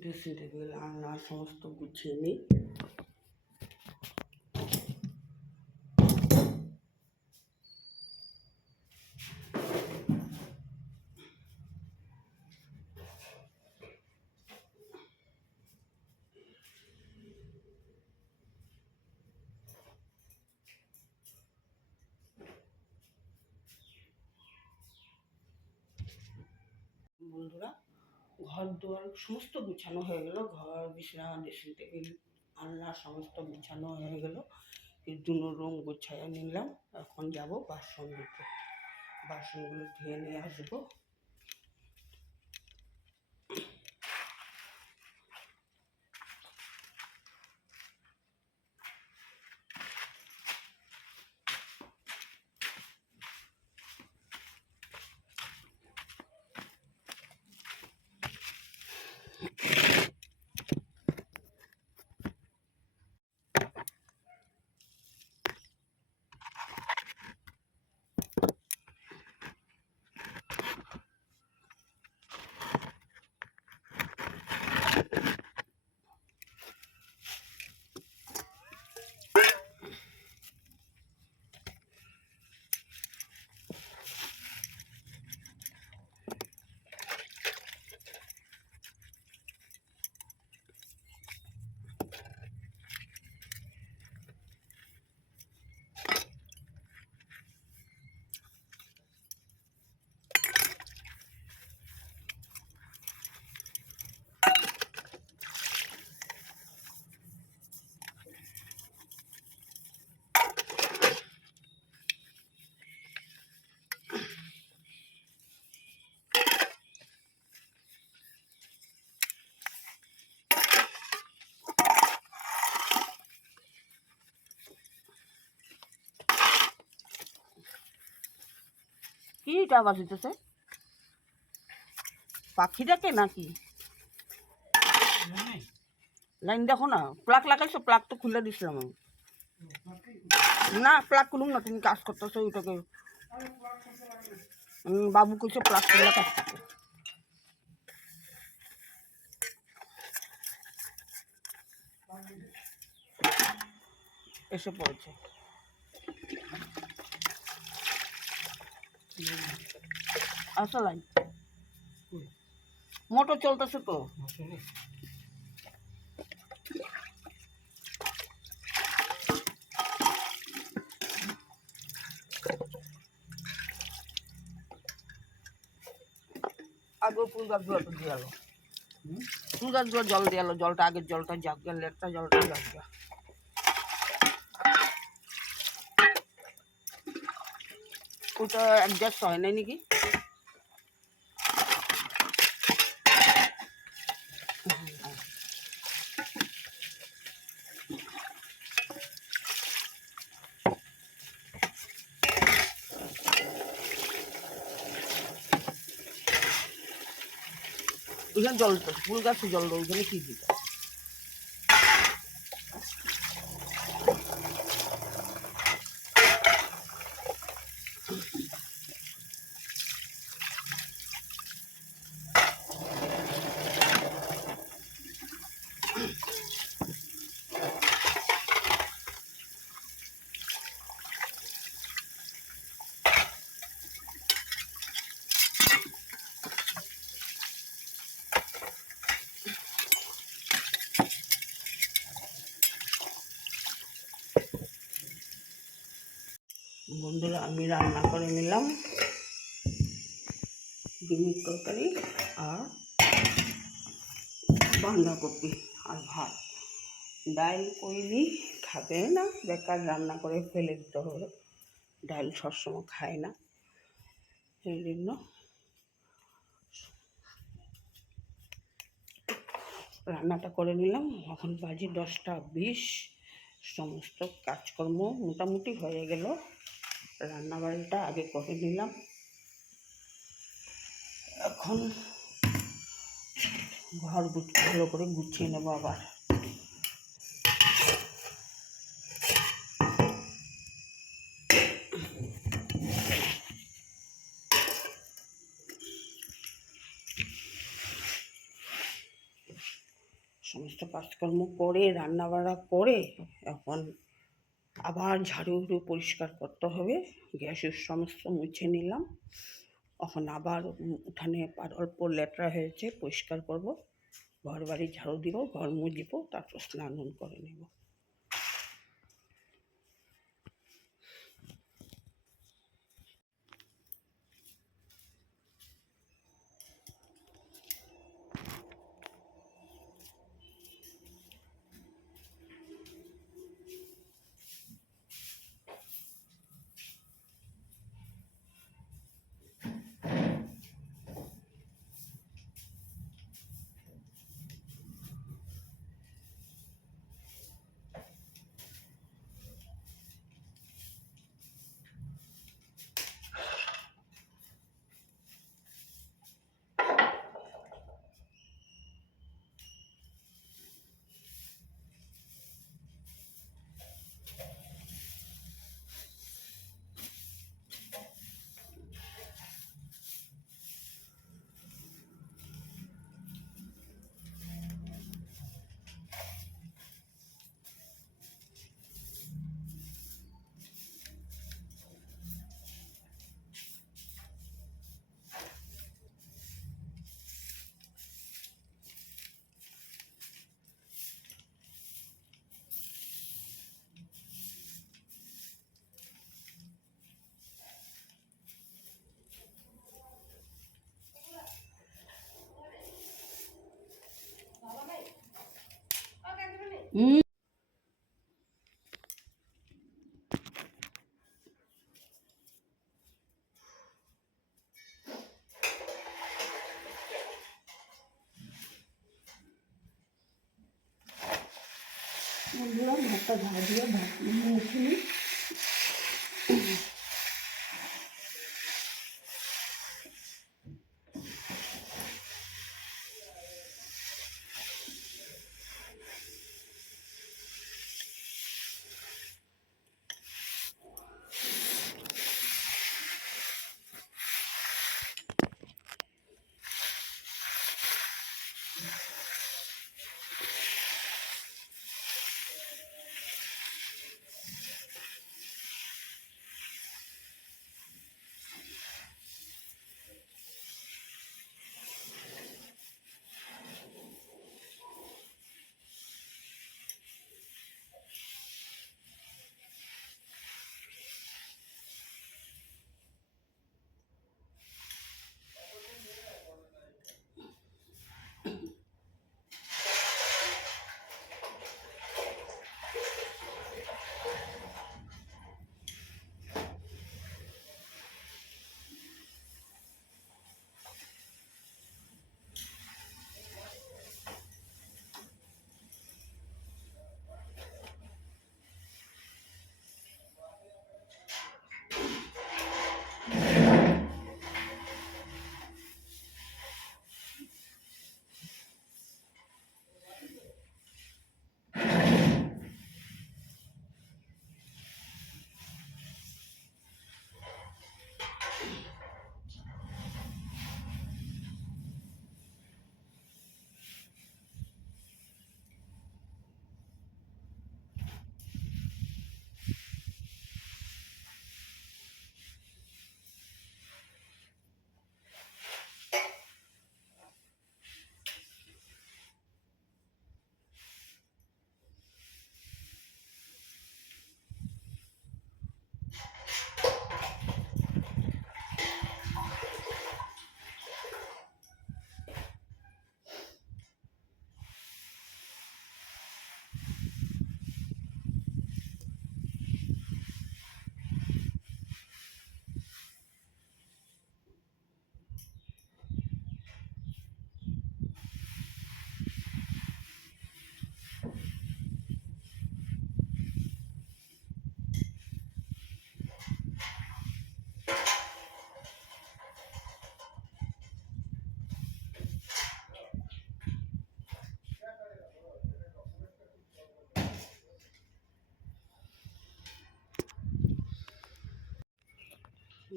ড্রেসিং টেবিল আলনা সমস্ত গুছিয়ে নিই। বন্ধুরা, ঘর দুয়ার সমস্ত গুছানো হয়ে গেল, ঘর বিছানা ড্রেসিং টেবিল আলনা সমস্ত গুছানো হয়ে গেল। এই দুটো রুম গুছাইয়া নিলাম। এখন যাব বাসন ধুতে, বাসনগুলো ধুয়ে নিয়ে আসবো। কিটা বাজিতেছে? পাখি ডাকে নাকি? লাইন দেখো না, প্লাগ লাগাইছো? প্লাগ তো খুলে দিছিলাম আমি। না, প্লাগ খুলুন না, তুমি কাজ করতেছো ওইটাকে। বাবু কইছে প্লাগ খুলে কাজ করতে। এসে পড়েছে। আচ্ছা, লাইন মোটর চলতেছে তো। আগে ফুল গাছগুলো তো দিয়ে এলো, ফুল গাছগুলো জল দিয়ে এলো, জলটা আগের জলটা যাক, লেটটা জলটা যাক। ওটা অ্যাডজাস্ট হয় নাই নাকি? ওইখানে জল তো ফুল গাছে জল দেয়, ওইখানে কি দিতে? বন্ধুরা, আমি রান্না করে নিলাম ডিমের তরকারি আর বাঁধাকপি আর ভাত। ডাল করিনি, খাবে না, বেকার রান্না করে ফেলে দিতে হবে। ডাল সবসময় খায় না, এই জন্য রান্নাটা করে নিলাম। এখন বাজে 10টা 20। সমস্ত কাজকর্ম মোটামুটি হয়ে গেল। রান্নাবাড়িটা আগে করে নিলাম। এখন ঘর ভালো করে গুছিয়ে নেবো আবার। সমস্ত কাজকর্ম করে রান্নাবাড়া করে এখন আবার ঝাড়ু পরিষ্কার করতে হবে। গ্যাসের সমস্ত মুছে নিলাম, এখন আবার উঠানে অল্প ল্যাটরা হয়েছে, পরিষ্কার করব, ঘর বাড়ি ঝাড়ু দিব, ঘর মুছব, তারপর স্নান করে নেব। বন্ধুরা, ভাতটা ঝাড় দিয়ে ভাত মুছে নিই।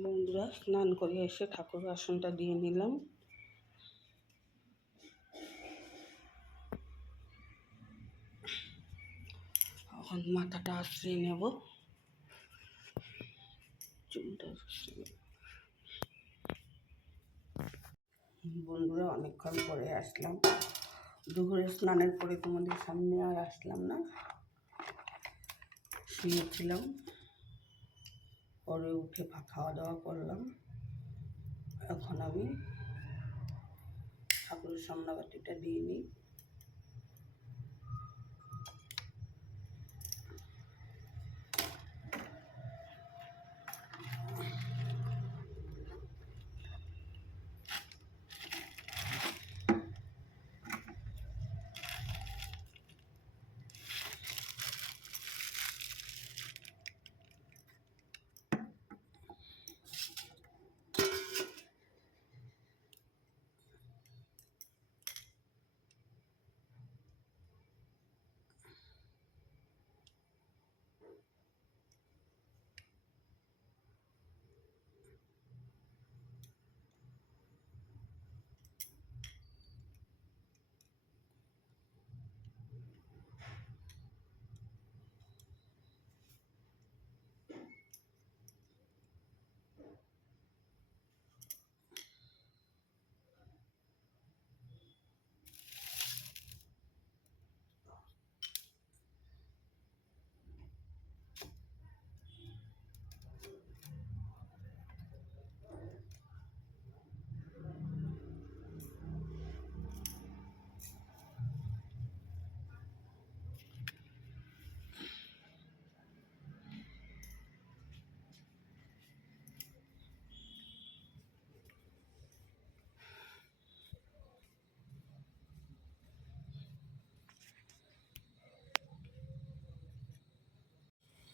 বন্ধুরা, স্নান করে এসে ঠাকুর আসনটা দিয়ে নিলাম, এখন মাথাটা আশ্রিয়ে নেব, চুলটা বন্ধুরা অনেকক্ষণ পরে আসলাম। দুপুরে স্নানের পরে তোমাদের সামনে আর আসলাম না, শুয়েছিলাম। পরে উঠে খাওয়া দাওয়া করলাম। এখন আমি ঠাকুরের সামনাবাতিটা দিয়ে নিই।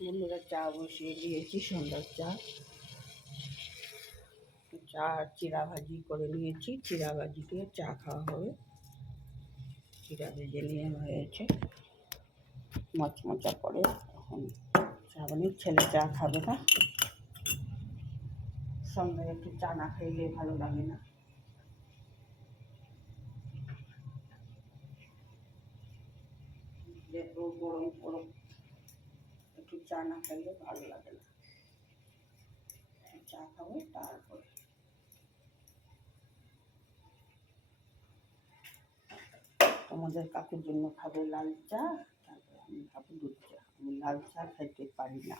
বন্ধুরা চা বসিয়ে দিয়েছি, সন্ধ্যার চা। চা চিড়া ভাজি করে নিয়েছি, চিড়া ভাজি দিয়ে চা খাওয়া হবে। চিড়া ভেজে নিয়ে হয়েছে মচমচা করে। এখন চা বানিয়ে, ছেলে চা খাবে না, সন্ধ্যায় একটু চা না খাইলে ভালো লাগে না। যেহেতু গরম গরম একটু চা না খাইলে ভালো লাগে না। চা খাবো, তারপরে তোমাদের কাকুর জন্য খাবে লাল চা, তারপরে আমি খাবো দুধ চা। আমি লাল চা খাইতে পারি না।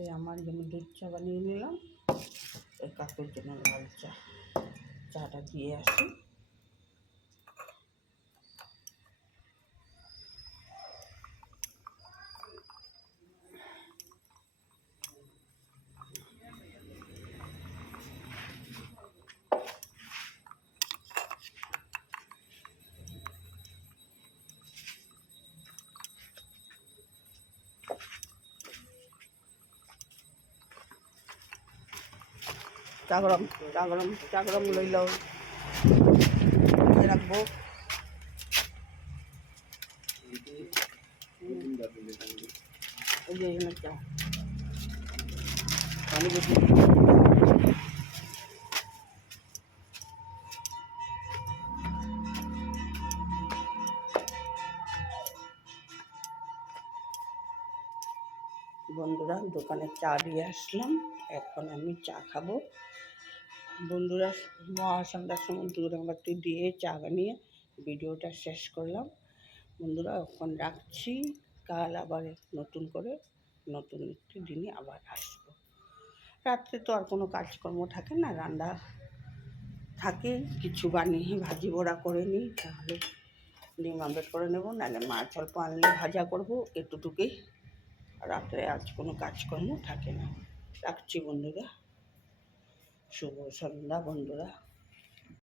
এই আমার জন্য দুধ চা বানিয়ে নিলাম, এই কাকুর জন্য লাল চা। চাটা দিয়ে আসি। চা গরম, চা গরম, চা গরম লই লও, রাখবো। এই যে এখানে চা পানি বেশি। বন্ধুরা দোকানে চা দিয়ে আসলাম, এখন আমি চা খাবো। বন্ধুরা মহাসন্ধ্যার সময় দুর্গাবাতি দিয়ে চা বানিয়ে ভিডিওটা শেষ করলাম। বন্ধুরা এখন রাখছি, কাল আবার নতুন করে নতুন একটি দিনে আবার আসবো। রাত্রে তো আর কোনো কাজকর্ম থাকে না, রান্না থাকে, কিছু বানিয়ে ভাজি বড়া করে নিই, তাহলে ডিম আমলেট করে নেবো, নাহলে মাছ অল্প আনলে ভাজা করবো একটুটুকুই। রাত্রে আজ কোনো কাজকর্ম থাকে না। রাখছি বন্ধুরা, শুভ সন্ধ্যা বন্ধুরা।